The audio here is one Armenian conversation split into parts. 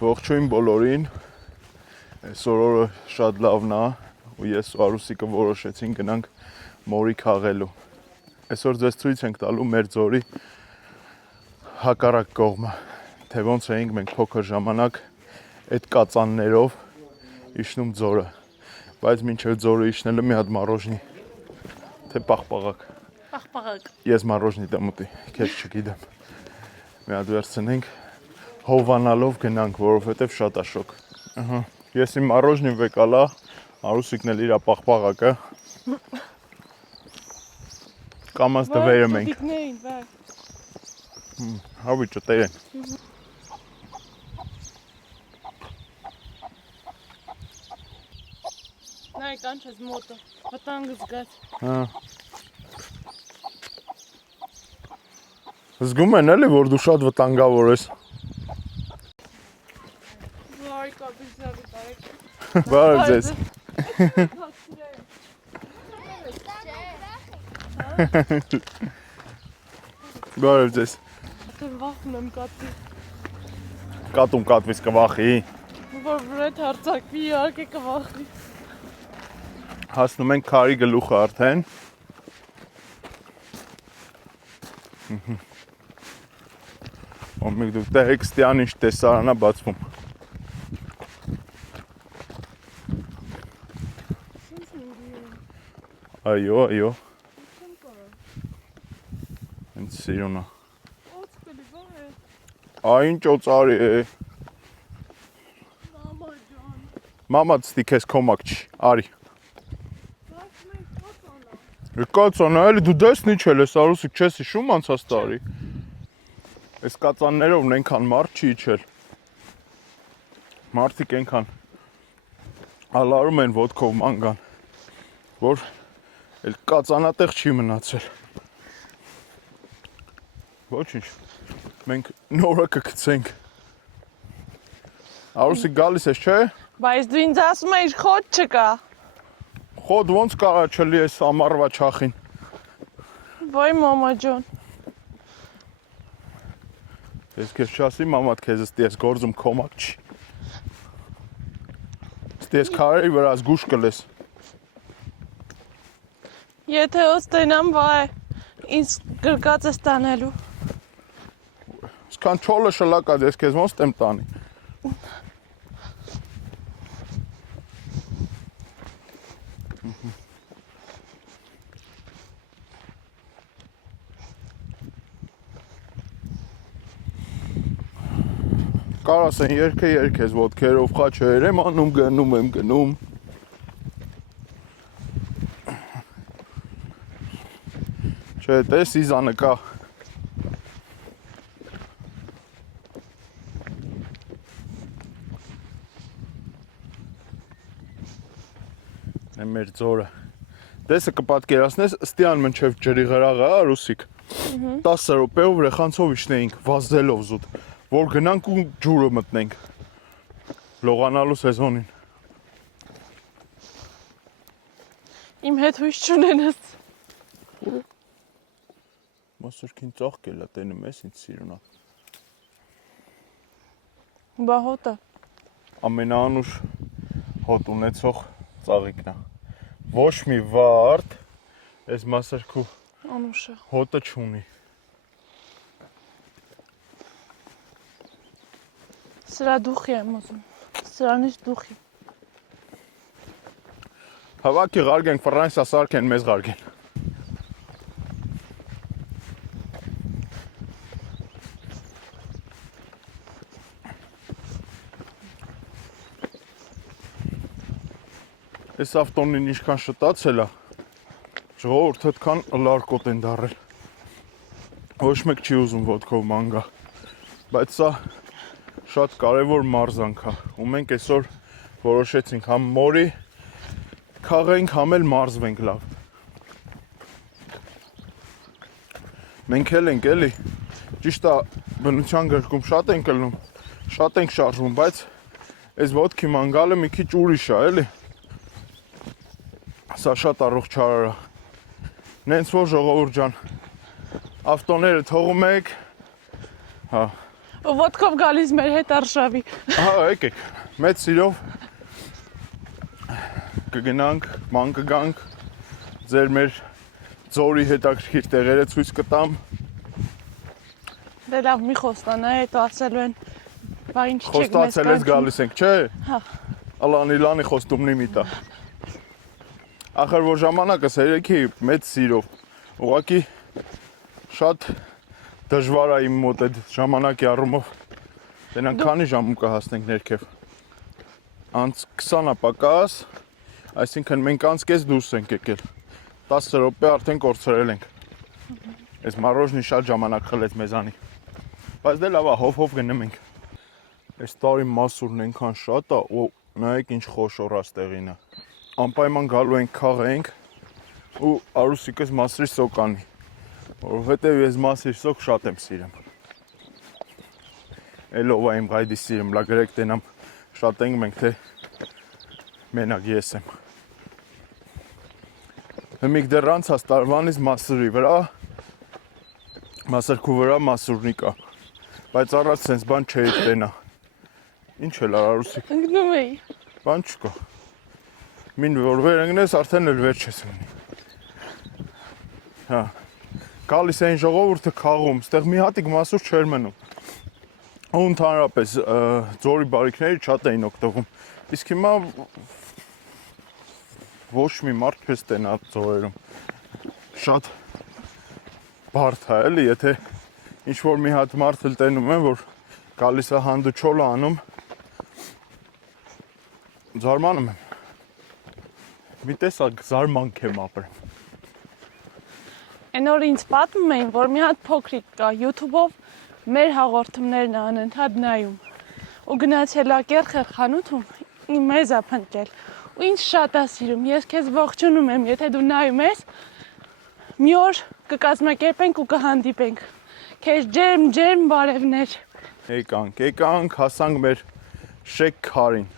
Ողջույն բոլորին, այսօր օրը շատ լավն է ու ես ու Արուսիկը որոշեցին գնանք մորի քաղելու։ Այսօր ձեզ ցույց ենք տալու մեր ձորի հակառակ կողմը, թե ոնց էինք մենք փոքր ժամանակ այդ կածաններով իջնում ձորը, բայց մինչև ձորը իջնելը մի հատ մառոժնի, թե պաղպաղակ։ Պաղպաղակ։ Ես մառոժնի դեմ ուտի, քեզ չգիտեմ։ Մի հատ վերցնենք, հովանալով գնանք, որովհետև շատ է շոկ։ Ահա, ես իմ մառոժնին վեկալա, Արուսիկն էլ իր պաղպաղակը։ Կամած տվերը մենք։ Հավիճը տերեն։ Նայ կանչես մոտը, վտանգ զգաց։ Հա։ Զգում են էլի, որ դու շատ վտանգավոր ես։ Վայ, կապիզավի տարեք։ Բարև ձեզ։ Բարև ձեզ։ Դե վախում եմ կատի։ Կատում կատվից կվախի։ Որ վրետ հարցակվի, իհարկե կվախի։ Հասնում ենք քարի գլուխը արդեն։ Ոմիկ դու տեքստյան ինչ տեսարանա բացվում։ Այո, այո։ Ինձ սիրունա։ Այն ճոծարի է։ Մամա ջան։ Մամա ցտի քեզ կոմակ չի, արի։ Բայց մենք կածանա։ Կածանա, էլի դու դեսնի չել ես, Արուսիկ, չես հիշում անցած տարի։ Այս կածաններով նենքան մարդ չի իջել։ Մարդիկ ենքան ալարում են ոտքով մանգան, որ էլ կածանատեղ չի մնացել։ Ոչինչ, մենք նորը կգցենք։ Արուսիկ գալիս ես, չէ։ Բայց դու ինձ ասում ես խոտ չկա։ Խոտ ոնց կարա չլի այս ամառվա չախին։ Վայ մամա ջան։ Ես քեզ չասի, մամատ քեզ ստի ես գործում կոմակ չի։ Ստի ես քարերի վրա զգուշ կլես։ Եթե ոստենամ վայ, ինձ գրկած ես տանելու։ Սկան չոլը շլակած, ես քեզ ոնց տեմ տանի։ Կարաս են երկե ես ոտքերով խաչեր եմ անում, գնում եմ գնում։ Չէ, տես իզանը կա։ Մեր ձորը։ Տեսը կպատկերացնես, ստիան մնչև ջրի գրաղը, Արուսիկ։ 10 րոպեով ռեխանցով իջնեինք, վազելով զուտ, որ գնանք ու ջուրը մտնենք։ Լողանալու սեզոնին։ Իմ հետ հույս չունենաս։ Մասուրքին ծաղկել է, տենում ես ինձ սիրունա։ Բա հոտը։ Ամենաանուշ հոտ ունեցող ծաղիկն է։ Ոչ մի վարդ այս մասերքու Անուշը։ հոտը չունի։ Սրա դուխի եմ ուզում։ Սրանից դուխի։ Հավաքի ղարգեն, Ֆրանսիա սարքեն, մեզ ղարգեն։ Այս ավտոնին ինչքան շտացել է, ժողովուրդ այդքան լարկոտ են դարել։ Ոչ մեկ չի ուզում ոտքով մանգա, բայց սա շատ կարևոր մարզանք է, ու մենք այսօր որոշեցինք համ մորի քաղենք, համ էլ մարզվենք լավ։ Մենք էլ ենք էլի, ճիշտ է բնության գրքում շատ ենք ելնում, շատ ենք շարժվում, բայց այս ոտքի մանգալը մի քիչ ուրիշ է էլի։ Սա շատ առողջարար է։ Նենց որ ժողովուրդ ջան, ավտոները թողում եք, հա, Ոտքով գալիս մեր հետ արշավի։ Ահա, եկեք, մեծ սիրով կգնանք, ման կգանք, ձեր մեր ձորի հետաքրքիր տեղերը ցույց կտամ։ Դե լավ, մի խոստանա, հետո ասելու են, բա ինչ չեք մեզ Խոստացել ես գալիս ենք, չէ։ Հա։ Ալանի խոստումնի միտա։ Ախր որ ժամանակս երեքի մեծ սիրով։ Ուղղակի շատ դժվար է իմ մոտ այդ ժամանակի առումով։ Տենան քանի ժամում կհասնենք ներքև։ Անց 20-ը պակաս, այսինքն մենք անցկես դուրս ենք եկել։ 10 րոպե արդեն կորցրել ենք։ Այս մարոժնի շատ ժամանակ խլեց մեզանի։ Բայց դե լավ է, հով գնեմ ենք։ Այս տարի մասուրն այնքան շատ է, ու նայեք ինչ խոշոր է ստեղինը։ Անպայման գալու ենք քաղենք ու Արուսիկս մասրի սոկ անի, որովհետև ես մասրի սոկ շատ եմ սիրում։ Էլով է իմ գայդի սիրում, լա գրեք տենամ շատ ենք մենք, թե մենակ ես եմ։ Հմիկ դեռ անցած տարվանից մասրի վրա, մասրքու վրա մասուրնի կա, բայց առաջ սենց բան չէի տենա։ Ինչ էլ Արուսիկ։ Ընկնում էի։ Բան չկա։ Մին որ վեր ընկնես, արդեն էլ վեր չես ունի։ Հա։ Գալիս էին ժողովուրդը քաղում, ստեղ մի հատիկ մասուր չէր մնում։ Ու ընդհանրապես ձորի բարիքների շատ էին օգտվում։ Իսկ հիմա ոչ մի մարդ չես տենա ձորերում։ Շատ բարդ է էլի, եթե ինչ-որ մի հատ մարդ էլ տենում են, որ գալիս է հանդուչոլ անում, զարմանում եմ։ Մի տեսակ զարմանք եմ ապրում։ Այն օր ինձ պատմում էին, որ մի հատ փոքրիկ կա YouTube-ով մեր հաղորդումներն անընդհատ նայում։ Ու գնացել ա կերխեր խանութում, մեզ ա փնտրել։ Ու ինձ շատ ա սիրում, ես քեզ ողջունում եմ, եթե դու նայում ես, մի օր կկազմակերպենք ու կհանդիպենք։ Քեզ ջերմ բարևներ։ Եկանք, հասանք մեր շեկ քարին։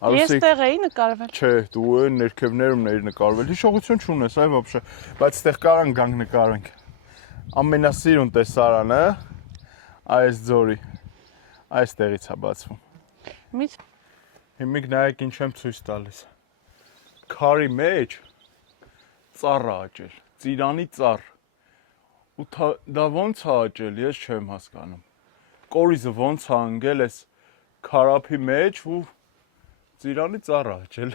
Ես տեղ էի նկարվել։ Չէ, դու ներքևներում էիր նկարվել։ Հիշողություն չունես, այ вообще, բայց այդտեղ կարան գանք նկարենք։ Ամենասիրուն տեսարանը այս ձորի այստեղից է բացվում։ Միջ Հիմիկ նայեք ինչ եմ ցույց տալիս։ Քարի մեջ ծառ է աճել, ծիրանի ծառ։ Ու դա ո՞նց է աճել, ես չեմ հասկանում։ Կորիզը ո՞նց է ընկել այս քարափի մեջ ու ծիրանի ծառ է աճել։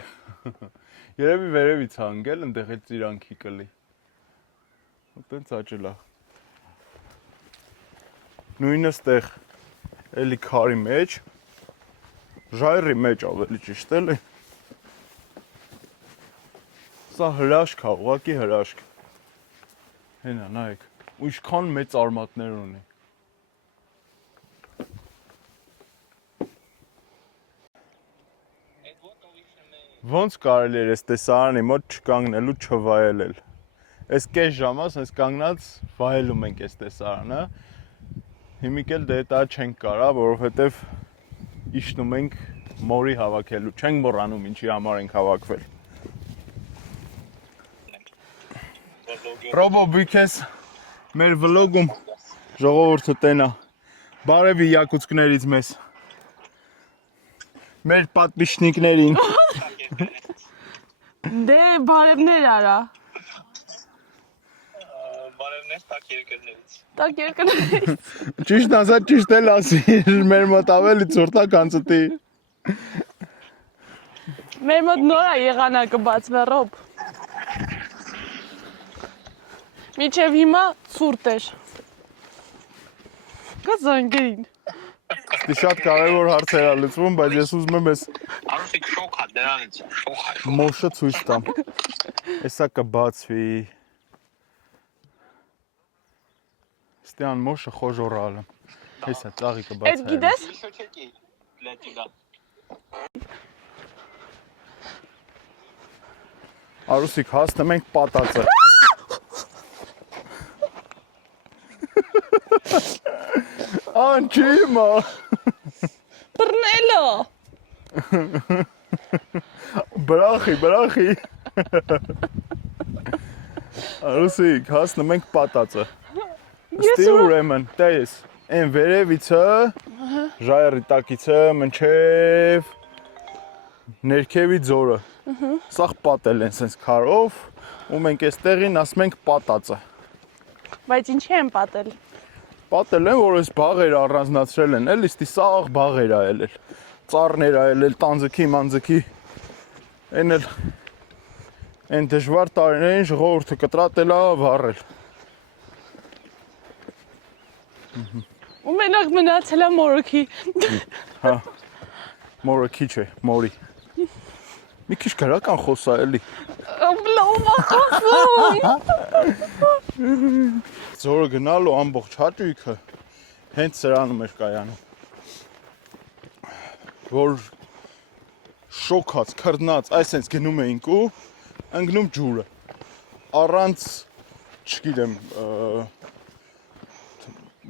Երևի վերևից է ընկել, այնտեղ էլ ծիրանքի կլի։ Ու տենց աճել է։ Նույնը ստեղ էլի քարի մեջ, ժայռի մեջ ավելի ճիշտ էլի։ Սա հրաշք է, ուղղակի հրաշք։ Հենա, նայեք, ու ինչքան մեծ արմատներ ունի։ Ոնց կարելի էր այս տեսարանի մոտ չկանգնել ու չվայելել։ Այս կես ժամը sense կանգնած վայելում ենք այս տեսարանը։ Հիմիկ էլ դե դա չենք կարա, որովհետև իշնում ենք մորի հավաքելու, չենք մոռանում ինչի համար ենք հավաքվել։ Ռոբո բիքես մեր վլոգում ժողովուրդը տենա բարևի յակուցկներից մեզ։ Մեր պատմիչնիկներին։ Դե բարևներ արա։ Բարևներ տակ երկրներից։ Տակ երկրներից։ Ճիշտ ասած ճիշտ էլ ասիր, մեր մոտ ավելի ցուրտակ անցտի։ Մեր մոտ նոր է եղանակը բացվե ռոբ։ Միջև հիմա ցուրտ էր։ Կզանգեին։ Դե շատ կարևոր հարցեր ա լուծվում, բայց ես ուզում եմ էս Արուսիկ շոկ է դրանից, շոկ է։ մոշը ցույց տամ։ Էսա կբացվի։ Ստյան մոշը խոժորալ։ Հեսա ծաղի կբացվի։ Այդ գիտես։ Շոչեկի լետիգա։ Արուսիկ հասնում ենք պատածը։ Անջիմա։ Բռնելո։ Բրախի։ Արուսիկ, հասնում ենք պատածը։ Ստի ուրեմն, տես, այն վերևիցը ժայռի տակիցը մնչև ներքևի ձորը։ Սաղ պատել են սենց քարով, ու մենք էստեղին ասում ենք պատածը։ Բայց ինչի են պատել։ Պատել են, որ այս բաղերը առանձնացրել են, էլի ստի սաղ բաղեր ա ելել։ Ծառներ ա ելել, տանձքի, մանձքի։ Են էլ այն դժվար տարիներին ժողովուրդը կտրատել ա վառել։ Ու մենակ մնացել է մորոքի։ Հա։ Մորը քիչ է, մորի։ Մի քիչ գրական խոսա էլի։ Լավ ախոսում։ Ձորը գնալու ամբողջ հաճույքը հենց սրանում էր կայանում։ Որ շոքած, քրտնած, այսենց գնում էինք ու ընկնում ջուրը։ Առանց, չգիտեմ,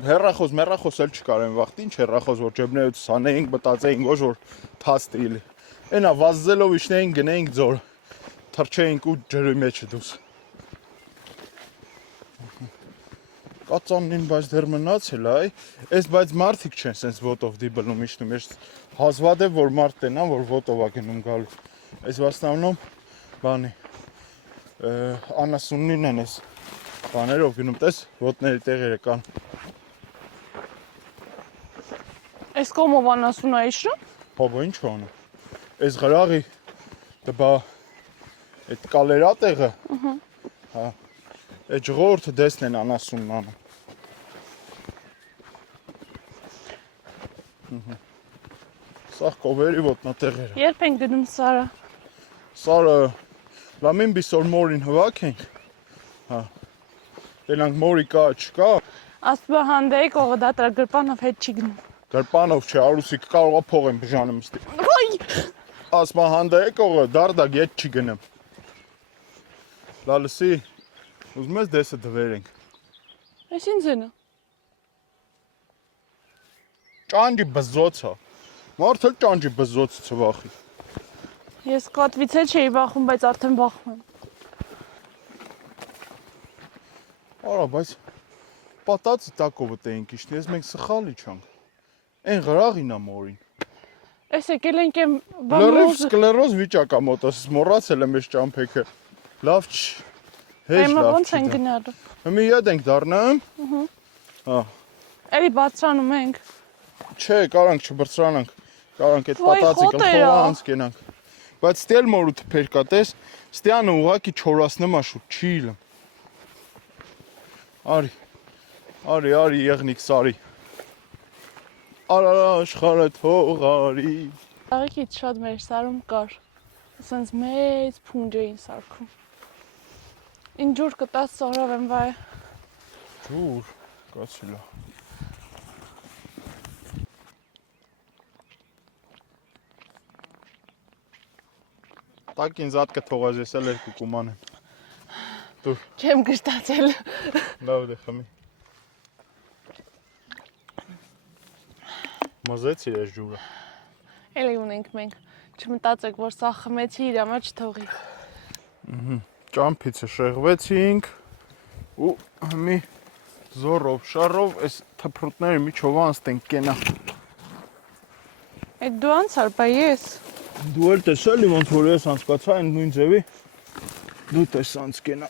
հեռախոս էլ չկար այն վաղտ, ինչ հեռախոս, որ ջեբներուց հանեինք, մտածեինք, ոչ որ թաց տիլի։ Այնա վազզելով իշնեինք, գնեինք ձոր, թռչեինք ու ջրի մեջը դուս։ Կածանին բայց դեռ մնացել այ, այս բայց մարդիկ չեն սենց ոտով դիբլում իշնում, ես հազվադեպ որ մարդ տենան, որ ոտով ա գնում գալու։ Այս վաստանում բանի, անասունին են ես բաներով գնում, տես ոտների տեղերը կան։ Այս կոմով անասուն է իշում։ Հոբո ինչ անում։ Այս գրաղի դբա այդ կալերա տեղը։ Հա։ Այդ ժողովուրդը դեսն են անասունն անում։ Սաղ կովերի ոտնատեղերը։ Երբ ենք գնում Սարա։ Սարը լամին բիսոր մորին հվակ ենք։ Հա։ Տենանք մորի կա, չկա։ Ասպա հանդեի կողը դատրագրպանով հետ չի գնում։ Գրպանով չէ, արուսիկ կարողա փող են բժանը մստի։ Ոյ։ Ասմա հանդեի կողը դարդակ ետ չի գնեմ։ Լալսի, ուզում ես դեսը դվերենք։ Այս ինձ ենա։ Ճանջի բզոցա։ Մարդ էլ ճանջի բզոցը ծվախի։ Ես կատվից էլ չէի բախում, բայց արդեն բախում եմ։ Արա, բայց պատածի տակովը տեինք իշնի, ես մենք սխալի չանք։ Են գրաղին ա մորին։ Այս եկել ենք եմ Լրիվ սկլերոզ վիճակա մոտս, մոռացել եմ ես ճամփեքը։ Լավ չ։ Հեչ Հիմա լավ ոնց են չի։ գնալու։ Մի ետ ենք դառնամ։ Հա։ Էլի բացրանում ենք։ Չէ, կարանք չբրծրանանք։ Կարանք այդ Ոայ, պատածի խոտ էր, գլխով ա։ անց կենանք։ Բայց ստել մորու թփեր կա, տես, ստյանը ուղակի չորացնեմ աշուտ, չի իլեմ։ Արի, եղնիկ սարի։ Արարա աշխարհը թողարի։ Աղիկից շատ մեր սարում կար։ Ասենց մեծ փունջ էին սարքում։ Ինչ ջուր կտած սորով եմ վայ։ Ջուր, կացիլա։ Տակ ինձ ատկը թողած ես էլ երկու կուման եմ։ Չեմ գշտացել։ Լավ դե խմի։ Մազեցիր ես ջուրը։ Էլի ունենք մենք։ Չմտածեք, որ սա խմեցի իր համար չթողի։ Ճամփիցը շեղվեցինք ու մի զորով, շարով այս թփրուտները միջով անցնենք կենա։ Այդ դու անցար, բա ես։ Դու էլ տեսել եմ ոնց որ ես անցկացա այն նույն ձևի։ Դու տեսանց կենա։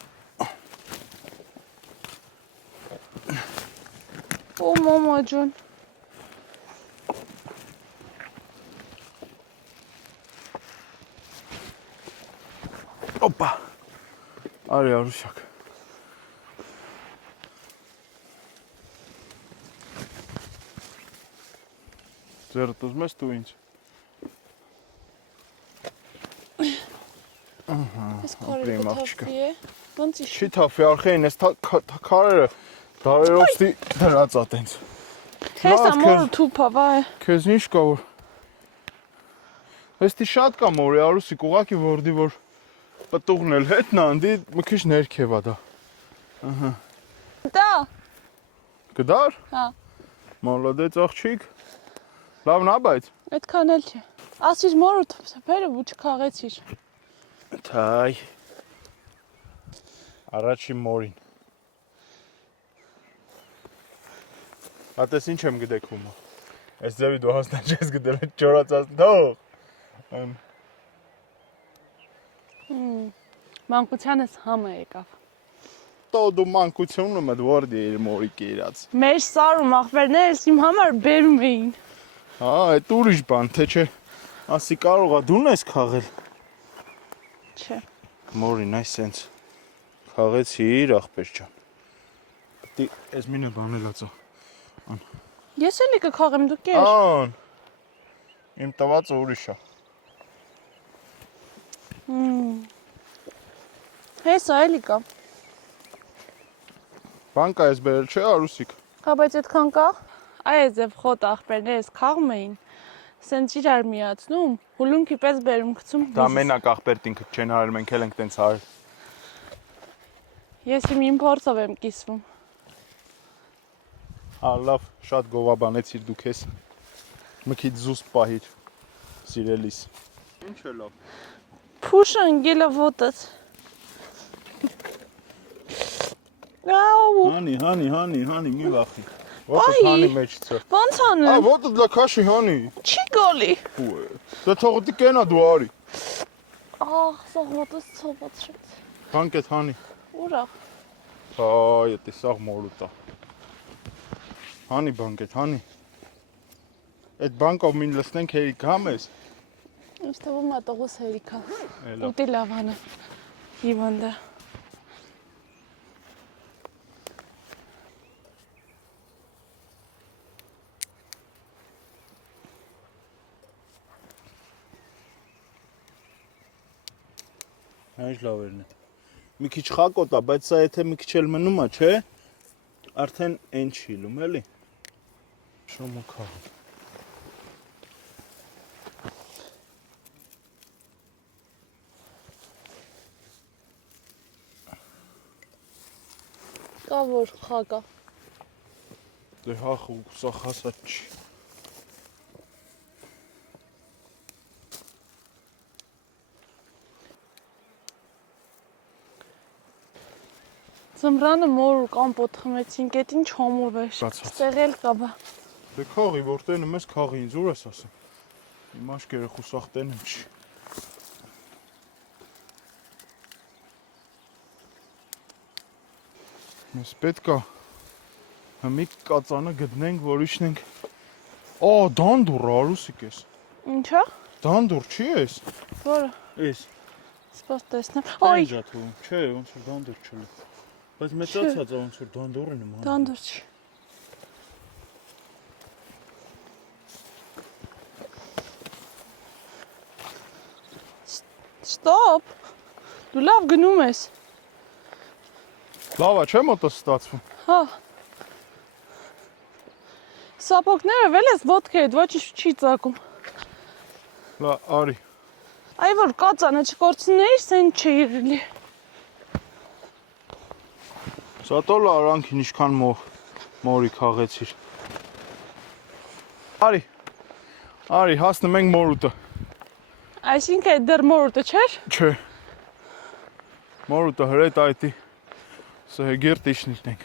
Օ մամա ջան։ Օպա։ Արի արուսակ։ Ձերդ ուզում ես դու ինձ։ Այս քարերը ապրիմ աղջիկը։ կթափվի է։ Ոնց իշ։ Չի թափի արխեին, այս քարերը դարերով ստի դրած ա տենց։ Քեզ Լավ, ամորը թուփա վայ։ Քեզ ինչ կա որ։ Այստի շատ կա մորի արուսիկ ուղակի որդի որ պտուղն էլ հետն անդի մի քիչ ներքև ա դա։ Դա։ Գդար։ Հա։ Մոլոդեց աղջիկ։ Լավն ա բայց։ Այդքան էլ չէ։ Ասիր մորը թփերը ու չքաղեցիր։ Թայ։ Առաջի մորին։ Հատես ինչ եմ գտեքում։ Այս ձևի դու հաստատ չես գտել այդ ճորացած թող։ Մանկությանս համը եկավ։ Տո դու մանկությունը մդ որդի էր մորի կերած։ Մեր սարում ախվերներս իմ համար բերում էին։ Հա, այդ ուրիշ բան, թե չէ։ Ասի կարողա դուն ես քաղել։ Չէ։ Մորին այս սենց քաղեցիր ախպեր ջան։ Դի այս մինը բանելացա։ Ես էլի կքաղեմ դու կեր։ Ան։ Իմ տվածը ուրիշ է։ Հեսա էլի կա։ Բանկա ես բերել չէ Արուսիկ։ Հա, բայց այդքան կա։ Այս ձև խոտ ախպերներս խաղում էին։ Սենց իրար միացնում, հուլունքի պես բերում գցում։ Դա մենակ ախպերտ ինքը չեն արել, մենք էլ ենք տենց արել։ Ես իմ փորձով եմ կիսվում։ Լավ, շատ գովաբանեցիր դու քեզ։ Մքիդ զուսպ պահիր սիրելիս։ Ինչ է լավ։ Փուշը ընկել է ոտս։ Աու, Հանի, մի վախի։ Պահի։ Ոտը հանի մեջ ծը։ ոնց Ա, անեմ։ ոտը դլա քաշի հանի։ Չի գոլի։ Դե թողոտի կենա դու արի։ Ահ, սող ոտս ցովածրեց։ Բանկետ հանի։ Ուրա։ Այ, էտի սաղ մորուտա։ Հանի բանկետ, հանի։ Այդ բանկով մին լսնենք հերիք համ ես։ Ինչ թվում է տողոս հերիքա։ Էլա։ Ուտի լավանը։ Հիվանդը։ Այս լավերն է։ Մի քիչ խակոտ է, բայց սա եթե մի քիչ էլ մնում է, չէ՞։ Արդեն այն չի լում, էլի։ Շոմը քաղ։ Կա որ խակա։ Դե հախ ու սա խասած չի։ Ձմռանը մոր ու կամպոտ խմեցինք, էդ ինչ հոմով էր։ Կացած։ Ստեղ էլ կա բա։ Դե քաղի, որտեղն եմ ես քաղի, ինձ ուր ես ասում։ Իմ աշկերը խուսախտեն եմ չի։ Մեզ պետք է մի կածանը գտնենք, որ իջնենք։ Ա, դանդուր Արուսիկ ես։ Ինչա։ Դանդուր չի ես։ Որը։ Էս։ Սպաս տեսնեմ։ Այ Ոյ, ջաթում։ Չէ, ոնց որ դանդուր չլի։ Բայց մեծացած է ոնց որ դանդուրը նման։ դանդուր չի։ Ստոպ։ Դու լավ գնում ես։ Լավ է, չէ՞ մոտս ստացվում։ Հա։ Սապոկները վել ես ոտքերդ, ոչինչ չի ծակում։ Լա, արի։ Այ որ կածանը չկորցնեիր, սեն չի իրելի։ Սա տոլա արանքին ինչքան մորի քաղեցիր։ Արի, հասնում ենք մորուտը։ Այսինքն այդ դեռ մորուտը չէր։ Չէ։ Մորուտը հրետ այդի։ Սա հեգերտ իշնիտ ենք։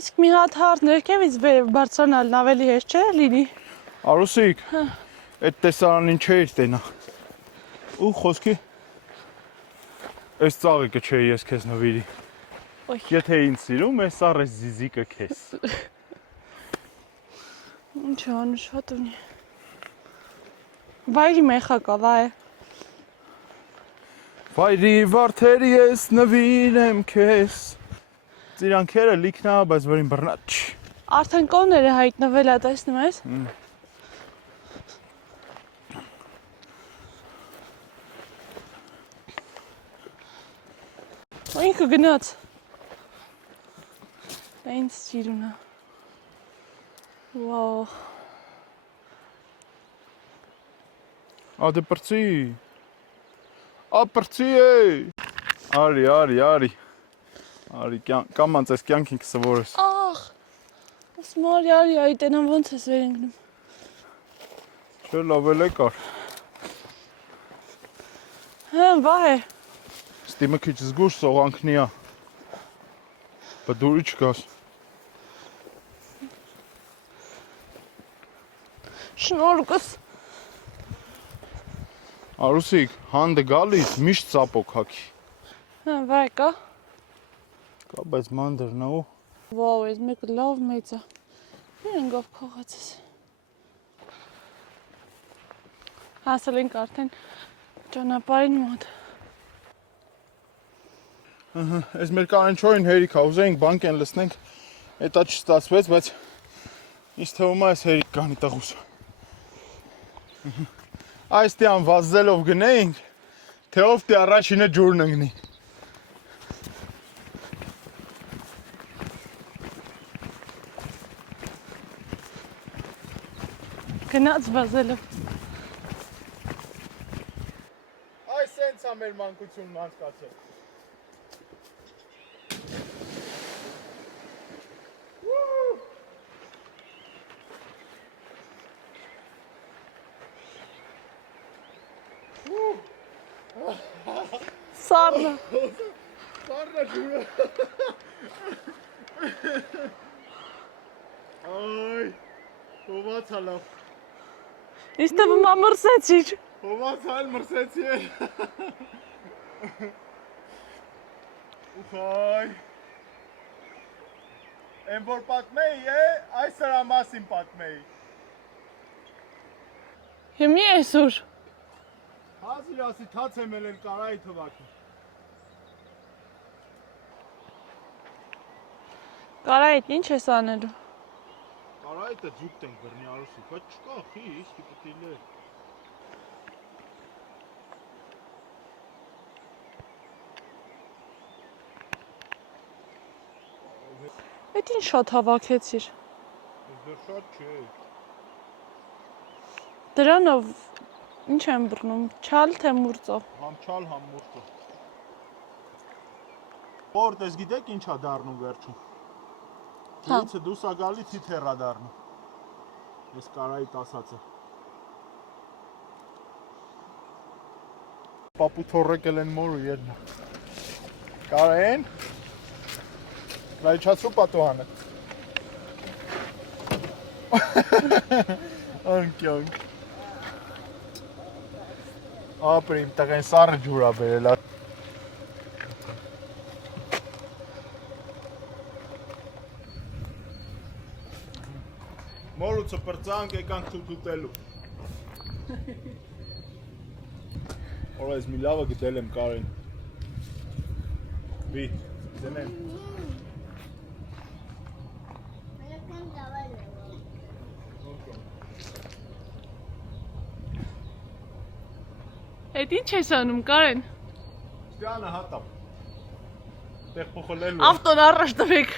Իսկ մի հատ հարդ ներքևից վերև բարձրանալն ավելի հեշտ չէ լինի։ Արուսիկ, այդ տեսարանին չէիր տենա։ Ու խոսքի այս ծաղիկը չէ ես քեզ նվիրի։ Ոյ։ Եթե ինձ սիրում ես, առես զիզիկը քեզ։ Ինչ անուշ հատ ունի։ Վայրի մեխա կա, վայ։ Վայրի վարդերի ես նվիրեմ քեզ։ Ծիրանքերը լիքնա, բայց որին բռնաչ։ Արդեն կոնները հայտնվել է, տեսնում ես։ Ինքը գնաց։ Դա ինձ սիրուն է։ Վաու։ Ադե պրծի։ Պրծի է։ Արի, կամանց ես կյանքին կսվորես։ Ախ։ Ասմարի, այդ տենան ոնց ես վեր ընկնում։ Չէ, լավ էլ է կար։ Հա, վահ է։ Ստիմը քիչ զգուշ սողանքնի է։ Բա դուրի չկաս։ Շնորհքս։ Արուսիկ, հանդը գալիս միշտ ծապոք հակի։ Հա, վայ կա։ Կա, բայց մանդրն է ու։ Վաու, այս մեկը լավ մեծ է։ Իրենգով փողացես։ Հասել ենք արդեն ճանապարհին մոտ։ Այս մեր կանչոյին հերիք ա, ուզեինք բանկեն լսնենք, էտա չստացվեց, բայց ինձ թվում է այս հերիք կանի տղուս։ Այս տիան վազզելով գնեինք, թե ով տի առաջինը ջուրն ընգնի։ Գնաց վազելով։ Այս սենց է մեր մանկությունն անցկացել։ Սառը։ Սառը ջուրը։ Այ, հոված հա լավ։ Ինձ թվում է մրսեցիր։ Հոված հալ մրսեցի է։ Ուխայ։ Են որ պատմեի է, այս սրա մասին պատմեի։ Հիմի այսօր։ Հազիր ասի թաց եմ էլ կարայի թվակի։ Կարայիդ ինչ ես անելու։ Կարայի տը ձուկտ ենք բրնի արուսի, բայց չկա խիս, կպտիլ է։ Էդ ինչ շատ հավաքեցիր։ Ես դեռ շատ չէ։ Դրանով ինչ եմ բռնում, չալ թե մուրծով։ Համ չալ, համ մուրտը։ Որդ ես գիտեք ինչ ա դարնում վերջում։ Հա։ Իցը դուս ա գալի թիթեր ա դարնում։ Ես կարայի տասացը։ Պապու թորրեկել են մորու յետնա։ Կարեն։ Լայչացու պատուհանը։ Անկյանք։ Ապրիմ տղեն սառը ջուր ա բերել ա։ Մորուցը պրծանք եկանք թութուտելու։ Որ այս մի լավը գտել եմ Կարեն։ Բի, դնեմ։ Էդ ինչ ես անում, Կարեն։ Ստյանը հատապ։ Տեղ փոխելելու։ Ավտոն առաջ տվեք։